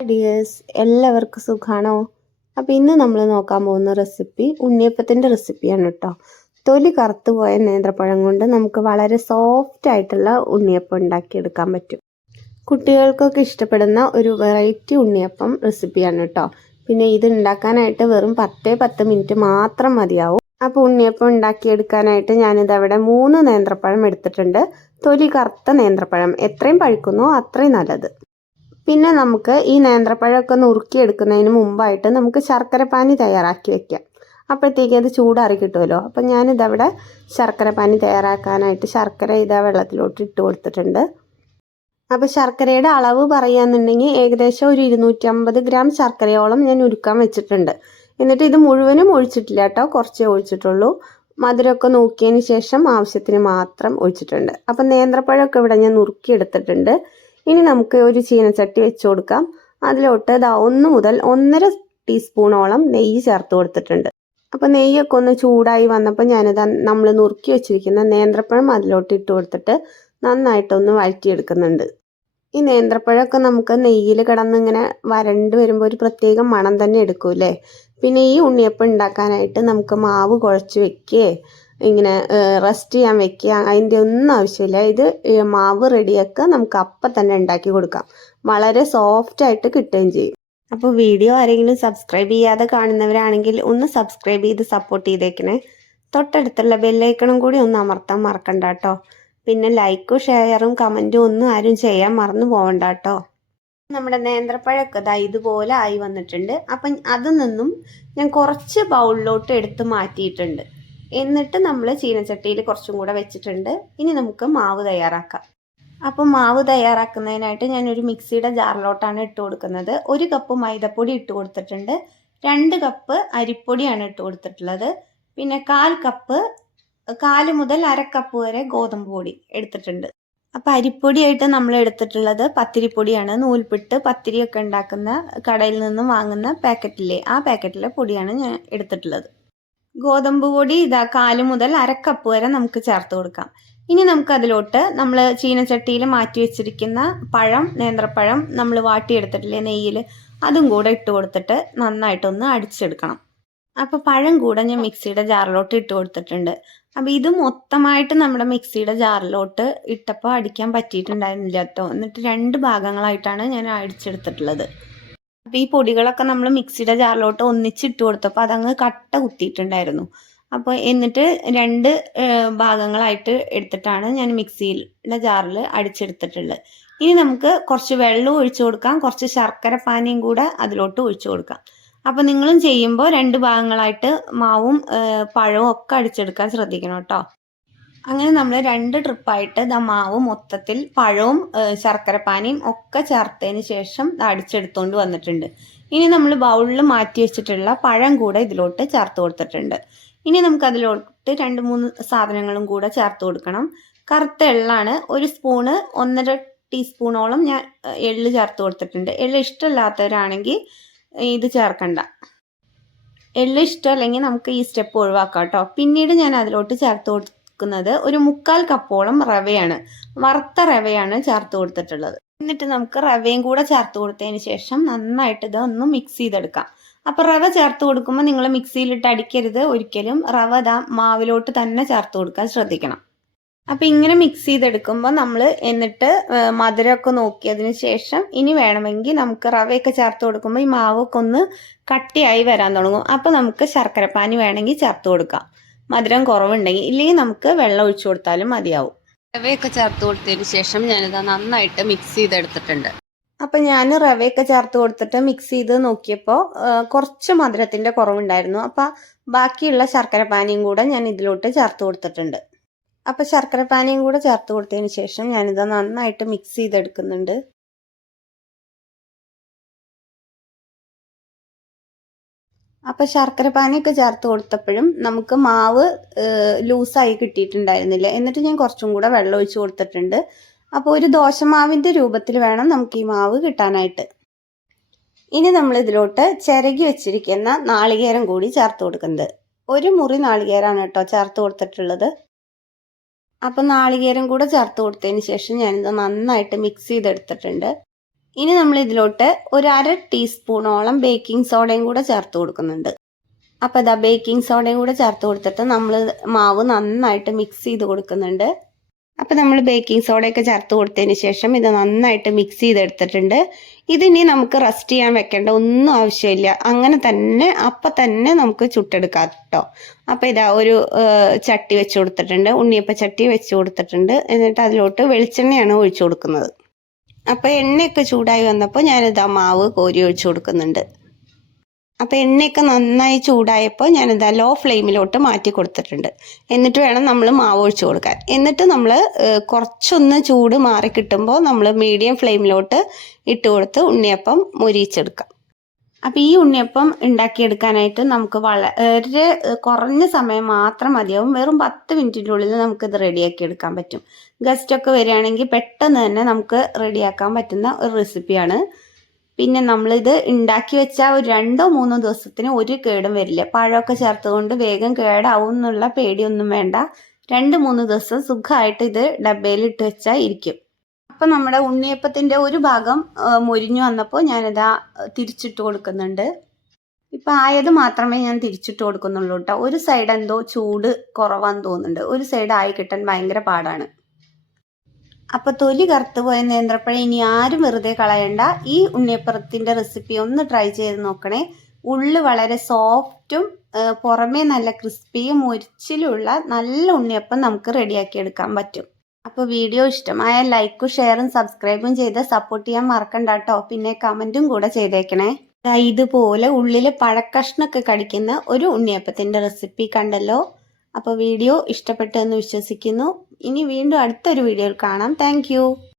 Dears എല്ലാവർക്കും സുഖാണോ? അപ്പോൾ ഇന്ന് നമ്മൾ നോക്കാൻ പോകുന്ന റെസിപ്പി ഉണ്ണിയപ്പത്തിൻ്റെ റെസിപ്പിയാണ് കേട്ടോ. തൊലി കറുത്തു പോയ നേന്ത്രപ്പഴം കൊണ്ട് നമുക്ക് വളരെ സോഫ്റ്റ് ആയിട്ടുള്ള ഉണ്ണിയപ്പം ഉണ്ടാക്കിയെടുക്കാൻ പറ്റും. കുട്ടികൾക്കൊക്കെ ഇഷ്ടപ്പെടുന്ന ഒരു വെറൈറ്റി ഉണ്ണിയപ്പം റെസിപ്പിയാണ് കേട്ടോ. പിന്നെ ഇത് ഉണ്ടാക്കാനായിട്ട് വെറും 10 മിനിറ്റ് മാത്രം മതിയാവും. അപ്പോൾ ഉണ്ണിയപ്പം ഉണ്ടാക്കിയെടുക്കാനായിട്ട് ഞാനിതവിടെ 3 നേന്ത്രപ്പഴം എടുത്തിട്ടുണ്ട്. തൊലി കറുത്ത നേന്ത്രപ്പഴം, എത്രയും പഴുക്കുന്നോ അത്രയും നല്ലത്. പിന്നെ നമുക്ക് ഈ നേന്ത്രപ്പഴമൊക്കെ നുറുക്കിയെടുക്കുന്നതിന് മുമ്പായിട്ട് നമുക്ക് ശർക്കരപ്പാനി തയ്യാറാക്കി വെക്കാം. അപ്പോഴത്തേക്ക് അത് ചൂടാറി കിട്ടുമല്ലോ. അപ്പം ഞാനിതവിടെ ശർക്കരപ്പാനി തയ്യാറാക്കാനായിട്ട് ശർക്കര ഇതാ വെള്ളത്തിലോട്ട് ഇട്ട് കൊടുത്തിട്ടുണ്ട്. അപ്പോൾ ശർക്കരയുടെ അളവ് പറയുകയെന്നുണ്ടെങ്കിൽ ഏകദേശം ഒരു 250 ഗ്രാം ശർക്കരയോളം ഞാൻ ഉരുക്കാൻ വെച്ചിട്ടുണ്ട്. എന്നിട്ട് ഇത് മുഴുവനും ഒഴിച്ചിട്ടില്ല കേട്ടോ, കുറച്ചേ ഒഴിച്ചിട്ടുള്ളൂ. മധുരമൊക്കെ നോക്കിയതിന് ശേഷം ആവശ്യത്തിന് മാത്രം ഒഴിച്ചിട്ടുണ്ട്. അപ്പം നേന്ത്രപ്പഴമൊക്കെ ഇവിടെ ഞാൻ നുറുക്കിയെടുത്തിട്ടുണ്ട്. ഇനി നമുക്ക് ഒരു ചീനച്ചട്ടി വെച്ച് കൊടുക്കാം. അതിലോട്ട് 1 മുതൽ 1.5 ടീസ്പൂണോളം നെയ്യ് ചേർത്ത് കൊടുത്തിട്ടുണ്ട്. അപ്പോൾ നെയ്യൊക്കെ ഒന്ന് ചൂടായി വന്നപ്പോൾ ഞാനിത് നമ്മൾ നുറുക്കി വെച്ചിരിക്കുന്ന നേന്ത്രപ്പഴം അതിലോട്ട് ഇട്ട് കൊടുത്തിട്ട് നന്നായിട്ടൊന്ന് വഴറ്റിയെടുക്കുന്നുണ്ട്. ഈ നേന്ത്രപ്പഴമൊക്കെ നമുക്ക് നെയ്യിൽ കിടന്നിങ്ങനെ വരണ്ട് വരുമ്പോൾ ഒരു പ്രത്യേക മണം തന്നെ എടുക്കൂലേ. പിന്നെ ഈ ഉണ്ണിയപ്പം ഉണ്ടാക്കാനായിട്ട് നമുക്ക് മാവ് കുഴച്ച് വെക്കുകയോ ഇങ്ങനെ റെസ്റ്റ് ചെയ്യാൻ വെക്കുക അതിൻ്റെ ഒന്നും ആവശ്യമില്ല. ഇത് മാവ് റെഡിയാക്കുക, നമുക്ക് അപ്പം തന്നെ ഉണ്ടാക്കി കൊടുക്കാം. വളരെ സോഫ്റ്റ് ആയിട്ട് കിട്ടുകയും ചെയ്യും. അപ്പോൾ വീഡിയോ ആരെങ്കിലും സബ്സ്ക്രൈബ് ചെയ്യാതെ കാണുന്നവരാണെങ്കിൽ ഒന്ന് സബ്സ്ക്രൈബ് ചെയ്ത് സപ്പോർട്ട് ചെയ്തേക്കണേ. തൊട്ടടുത്തുള്ള ബെല്ലൈക്കണും കൂടി ഒന്ന് അമർത്താൻ മറക്കണ്ട കേട്ടോ. പിന്നെ ലൈക്കും ഷെയറും കമൻറ്റും ഒന്നും ആരും ചെയ്യാൻ മറന്നു പോകണ്ട കേട്ടോ. നമ്മുടെ നേന്ത്രപ്പഴമൊക്കെ ഇതുപോലെ ആയി വന്നിട്ടുണ്ട്. അപ്പം അതിൽ നിന്നും ഞാൻ കുറച്ച് ബൗളിലോട്ട് എടുത്ത് മാറ്റിയിട്ടുണ്ട്. എന്നിട്ട് നമ്മൾ ചീനച്ചട്ടിയിൽ കുറച്ചും കൂടെ വെച്ചിട്ടുണ്ട്. ഇനി നമുക്ക് മാവ് തയ്യാറാക്കാം. അപ്പം മാവ് തയ്യാറാക്കുന്നതിനായിട്ട് ഞാനൊരു മിക്സിയുടെ ജാറിലോട്ടാണ് ഇട്ട് കൊടുക്കുന്നത്. 1 കപ്പ് മൈദപ്പൊടി ഇട്ട് കൊടുത്തിട്ടുണ്ട്. 2 കപ്പ് അരിപ്പൊടിയാണ് ഇട്ട് കൊടുത്തിട്ടുള്ളത്. പിന്നെ 1/4 മുതൽ 1/2 കപ്പ് വരെ ഗോതമ്പ് പൊടി എടുത്തിട്ടുണ്ട്. അപ്പം അരിപ്പൊടിയായിട്ട് നമ്മൾ എടുത്തിട്ടുള്ളത് പത്തിരിപ്പൊടിയാണ്. നൂൽപുട്ട് പത്തിരിയൊക്കെ ഉണ്ടാക്കുന്ന കടയിൽ നിന്നും വാങ്ങുന്ന പാക്കറ്റിലെ ആ പാക്കറ്റിലെ പൊടിയാണ് ഞാൻ എടുത്തിട്ടുള്ളത്. ഗോതമ്പ് പൊടി 1/4 മുതൽ 1/2 കപ്പ് വരെ നമുക്ക് ചേർത്ത് കൊടുക്കാം. ഇനി നമുക്ക് അതിലോട്ട് നമ്മൾ ചീനച്ചട്ടിയിൽ മാറ്റി വെച്ചിരിക്കുന്ന നേന്ത്രപ്പഴം നമ്മൾ വാട്ടിയെടുത്തിട്ടില്ലേ നെയ്യിൽ, അതും കൂടെ ഇട്ട് കൊടുത്തിട്ട് നന്നായിട്ടൊന്ന് അടിച്ചെടുക്കണം. അപ്പോൾ പഴം കൂടെ ഞാൻ മിക്സിയുടെ ജാറിലോട്ട് ഇട്ട് കൊടുത്തിട്ടുണ്ട്. അപ്പോൾ ഇത് മൊത്തമായിട്ട് നമ്മുടെ മിക്സിയുടെ ജാറിലോട്ട് ഇട്ടപ്പോൾ അടിക്കാൻ പറ്റിയിട്ടുണ്ടായിരുന്നില്ല കേട്ടോ. എന്നിട്ട് 2 ഭാഗങ്ങളായിട്ടാണ് ഞാൻ അടിച്ചെടുത്തിട്ടുള്ളത്. അപ്പോൾ ഈ പൊടികളൊക്കെ നമ്മൾ മിക്സിയുടെ ജാറിലോട്ട് ഒന്നിച്ചിട്ട് കൊടുത്തപ്പോൾ അതങ്ങ് കട്ട കുത്തിയിട്ടുണ്ടായിരുന്നു. അപ്പോൾ എന്നിട്ട് 2 ഭാഗങ്ങളായിട്ട് എടുത്തിട്ടാണ് ഞാൻ മിക്സിയുടെ ജാറിൽ അടിച്ചെടുത്തിട്ടുള്ളത്. ഇനി നമുക്ക് കുറച്ച് വെള്ളം ഒഴിച്ചു കൊടുക്കാം, കുറച്ച് ശർക്കര പാനിയും കൂടെ അതിലോട്ട് ഒഴിച്ചു കൊടുക്കാം. അപ്പോൾ നിങ്ങളും ചെയ്യുമ്പോൾ 2 ഭാഗങ്ങളായിട്ട് മാവും പഴവും ഒക്കെ അടിച്ചെടുക്കാൻ ശ്രദ്ധിക്കണം കേട്ടോ. അങ്ങനെ നമ്മൾ 2 ട്രിപ്പായിട്ട് മാവ് മൊത്തത്തിൽ പഴവും ശർക്കരപ്പാനിയും ഒക്കെ ചേർത്തതിന് ശേഷം അടിച്ചെടുത്തുകൊണ്ട് വന്നിട്ടുണ്ട്. ഇനി നമ്മൾ ബൗളിൽ മാറ്റി വെച്ചിട്ടുള്ള പഴം കൂടെ ഇതിലോട്ട് ചേർത്ത് കൊടുത്തിട്ടുണ്ട്. ഇനി നമുക്ക് അതിലോട്ട് 2-3 സാധനങ്ങളും കൂടെ ചേർത്ത് കൊടുക്കണം. കറുത്ത എള്ളാണ്. 1 സ്പൂണ് 1.5 ടീസ്പൂണോളം ഞാൻ എള്ള് ചേർത്ത് കൊടുത്തിട്ടുണ്ട്. എള്ള് ഇഷ്ടമില്ലാത്തവരാണെങ്കിൽ ഇത് ചേർക്കണ്ട. എള്ള് ഇഷ്ടമല്ലെങ്കിൽ നമുക്ക് ഈ സ്റ്റെപ്പ് ഒഴിവാക്കാം കേട്ടോ. പിന്നീട് ഞാൻ അതിലോട്ട് ചേർത്ത് കൊടുക്കുന്നത് ഒരു 1/4 കപ്പോളം റവയാണ്. വറുത്ത റവയാണ് ചേർത്ത് കൊടുത്തിട്ടുള്ളത്. എന്നിട്ട് നമുക്ക് റവയും കൂടെ ചേർത്ത് കൊടുത്തതിന് ശേഷം നന്നായിട്ട് ഇതൊന്ന് മിക്സ് ചെയ്തെടുക്കാം. അപ്പോൾ റവ ചേർത്ത് കൊടുക്കുമ്പോൾ നിങ്ങൾ മിക്സിയിലിട്ട് അടിക്കരുത് ഒരിക്കലും. റവ മാവിലോട്ട് തന്നെ ചേർത്ത് കൊടുക്കാൻ ശ്രദ്ധിക്കണം. അപ്പോൾ ഇങ്ങനെ മിക്സ് ചെയ്തെടുക്കുമ്പോൾ നമ്മൾ എന്നിട്ട് മധുരമൊക്കെ നോക്കിയതിന് ശേഷം ഇനി വേണമെങ്കിൽ നമുക്ക് റവയൊക്കെ ചേർത്ത് കൊടുക്കുമ്പോൾ ഈ മാവൊക്കെ ഒന്ന് കട്ടിയായി വരാൻ തുടങ്ങും. അപ്പോൾ നമുക്ക് ശർക്കരപ്പാനി വേണമെങ്കിൽ ചേർത്ത് കൊടുക്കാം, മധുരം കുറവുണ്ടെങ്കിൽ. ഇല്ലെങ്കിൽ നമുക്ക് വെള്ളം ഒഴിച്ചു കൊടുത്താലും മതിയാവും. റവയൊക്കെ ചേർത്ത് കൊടുത്തതിന് ശേഷം ഞാനിത് നന്നായിട്ട് മിക്സ് ചെയ്തെടുത്തിട്ടുണ്ട്. അപ്പം ഞാൻ റവയൊക്കെ ചേർത്ത് കൊടുത്തിട്ട് മിക്സ് ചെയ്ത് നോക്കിയപ്പോൾ കുറച്ച് മധുരത്തിൻ്റെ കുറവുണ്ടായിരുന്നു. അപ്പം ബാക്കിയുള്ള ശർക്കരപ്പാനിയും കൂടെ ഞാൻ ഇതിലോട്ട് ചേർത്ത് കൊടുത്തിട്ടുണ്ട്. അപ്പോൾ ശർക്കരപ്പാനിയും കൂടെ ചേർത്ത് കൊടുത്തതിന് ശേഷം ഞാനിത് നന്നായിട്ട് മിക്സ് ചെയ്തെടുക്കുന്നുണ്ട്. അപ്പോൾ ശർക്കരപ്പാനിയൊക്കെ ചേർത്ത് കൊടുത്തപ്പോഴും നമുക്ക് മാവ് ലൂസായി കിട്ടിയിട്ടുണ്ടായിരുന്നില്ല. എന്നിട്ട് ഞാൻ കുറച്ചും കൂടെ വെള്ളം ഒഴിച്ച് കൊടുത്തിട്ടുണ്ട്. അപ്പോൾ ഒരു ദോശമാവിൻ്റെ രൂപത്തിൽ വേണം നമുക്ക് ഈ മാവ് കിട്ടാനായിട്ട്. ഇനി നമ്മൾ ഇതിലോട്ട് ചിരകി വെച്ചിരിക്കുന്ന നാളികേരം കൂടി ചേർത്ത് കൊടുക്കുന്നത്. 1 മുറി നാളികേരമാണ് കേട്ടോ ചേർത്ത് കൊടുത്തിട്ടുള്ളത്. അപ്പം നാളികേരം കൂടെ ചേർത്ത് കൊടുത്തതിന് ശേഷം ഞാനിത് നന്നായിട്ട് മിക്സ് ചെയ്തെടുത്തിട്ടുണ്ട്. ഇനി നമ്മൾ ഇതിലോട്ട് ഒരു 1/2 ടീസ്പൂണോളം ബേക്കിംഗ് സോഡയും കൂടെ ചേർത്ത് കൊടുക്കുന്നുണ്ട്. അപ്പോൾ ഇതാ ബേക്കിംഗ് സോഡയും കൂടെ ചേർത്ത് കൊടുത്തിട്ട് നമ്മൾ മാവ് നന്നായിട്ട് മിക്സ് ചെയ്ത് കൊടുക്കുന്നുണ്ട്. അപ്പോൾ നമ്മൾ ബേക്കിംഗ് സോഡയൊക്കെ ചേർത്ത് കൊടുത്തതിന് ശേഷം ഇത് നന്നായിട്ട് മിക്സ് ചെയ്തെടുത്തിട്ടുണ്ട്. ഇതിനി നമുക്ക് റെസ്റ്റ് ചെയ്യാൻ വെക്കേണ്ട ഒന്നും ആവശ്യമില്ല. അങ്ങനെ തന്നെ അപ്പം തന്നെ നമുക്ക് ചുട്ടെടുക്കാം കേട്ടോ. അപ്പോൾ ഇതാ ഒരു ചട്ടി വെച്ച് കൊടുത്തിട്ടുണ്ട്, ഉണ്ണിയപ്പ ചട്ടി വെച്ച് കൊടുത്തിട്ടുണ്ട്. എന്നിട്ട് അതിലോട്ട് വെളിച്ചെണ്ണയാണ് ഒഴിച്ചു കൊടുക്കുന്നത്. അപ്പോൾ എണ്ണയൊക്കെ ചൂടായി വന്നപ്പോൾ ഞാനിതാ മാവ് കോരി ഒഴിച്ചു കൊടുക്കുന്നുണ്ട്. അപ്പോൾ എണ്ണയൊക്കെ നന്നായി ചൂടായപ്പോൾ ഞാനിതാ ലോ ഫ്ലെയിമിലോട്ട് മാറ്റി കൊടുത്തിട്ടുണ്ട്. എന്നിട്ട് വേണം നമ്മൾ മാവ് ഒഴിച്ചു കൊടുക്കാൻ. എന്നിട്ട് നമ്മൾ കുറച്ചൊന്ന് ചൂട് മാറി കിട്ടുമ്പോൾ നമ്മൾ മീഡിയം ഫ്ലെയിമിലോട്ട് ഇട്ട് കൊടുത്ത് ഉണ്ണിയപ്പം മൊരിയിച്ചെടുക്കാം. അപ്പോൾ ഈ ഉണ്ണിയപ്പം ഉണ്ടാക്കിയെടുക്കാനായിട്ട് നമുക്ക് വളരെ കുറഞ്ഞ സമയം മാത്രം മതിയാവും. വെറും 10 മിനിറ്റിൻ്റെ ഉള്ളിൽ നമുക്കിത് റെഡിയാക്കി എടുക്കാൻ പറ്റും. ഗസ്റ്റൊക്കെ വരികയാണെങ്കിൽ പെട്ടെന്ന് തന്നെ നമുക്ക് റെഡിയാക്കാൻ പറ്റുന്ന ഒരു റെസിപ്പിയാണ്. പിന്നെ നമ്മളിത് ഉണ്ടാക്കി വെച്ചാൽ ഒരു 2-3 ദിവസത്തിന് ഒരു കേടും വരില്ല. പഴമൊക്കെ ചേർത്തുകൊണ്ട് വേഗം കേടാവും എന്നുള്ള പേടിയൊന്നും വേണ്ട. 2-3 ദിവസം സുഖമായിട്ട് ഇത് ഡബ്ബയിൽ ഇട്ട് വെച്ചാൽ ഇരിക്കും. അപ്പം നമ്മുടെ ഉണ്ണിയപ്പത്തിൻ്റെ ഒരു ഭാഗം മൊരിഞ്ഞു വന്നപ്പോൾ ഞാനിതാ തിരിച്ചിട്ട് കൊടുക്കുന്നുണ്ട്. ഇപ്പം ആയത് മാത്രമേ ഞാൻ തിരിച്ചിട്ട് കൊടുക്കുന്നുള്ളൂ കേട്ടോ. ഒരു സൈഡ് എന്തോ ചൂട് കുറവാന്ന് തോന്നുന്നുണ്ട്. ഒരു സൈഡ് ആയി കിട്ടാൻ ഭയങ്കര പാടാണ്. അപ്പോൾ തൊലി കറുത്ത് പോയ നേന്ത്രപ്പഴം ഇനി ആരും വെറുതെ കളയണ്ട. ഈ ഉണ്ണിയപ്പത്തിൻ്റെ റെസിപ്പി ഒന്ന് ട്രൈ ചെയ്ത് നോക്കണേ. ഉള്ളു വളരെ സോഫ്റ്റും പുറമേ നല്ല ക്രിസ്പിയും മൊരിച്ചിലുള്ള നല്ല ഉണ്ണിയപ്പം നമുക്ക് റെഡിയാക്കി എടുക്കാൻ പറ്റും. അപ്പോൾ വീഡിയോ ഇഷ്ടമായ ലൈക്കും ഷെയറും സബ്സ്ക്രൈബും ചെയ്ത് സപ്പോർട്ട് ചെയ്യാൻ മറക്കണ്ട കേട്ടോ. പിന്നെ കമൻറ്റും കൂടെ ചെയ്തേക്കണേ. ഇതുപോലെ ഉള്ളിൽ പഴക്കഷ്ണൊക്കെ കടിക്കുന്ന ഒരു ഉണ്ണിയപ്പത്തിൻ്റെ റെസിപ്പി കണ്ടല്ലോ. അപ്പോൾ വീഡിയോ ഇഷ്ടപ്പെട്ടെന്ന് വിശ്വസിക്കുന്നു. ഇനി വീണ്ടും അടുത്തൊരു വീഡിയോയിൽ കാണാം. താങ്ക്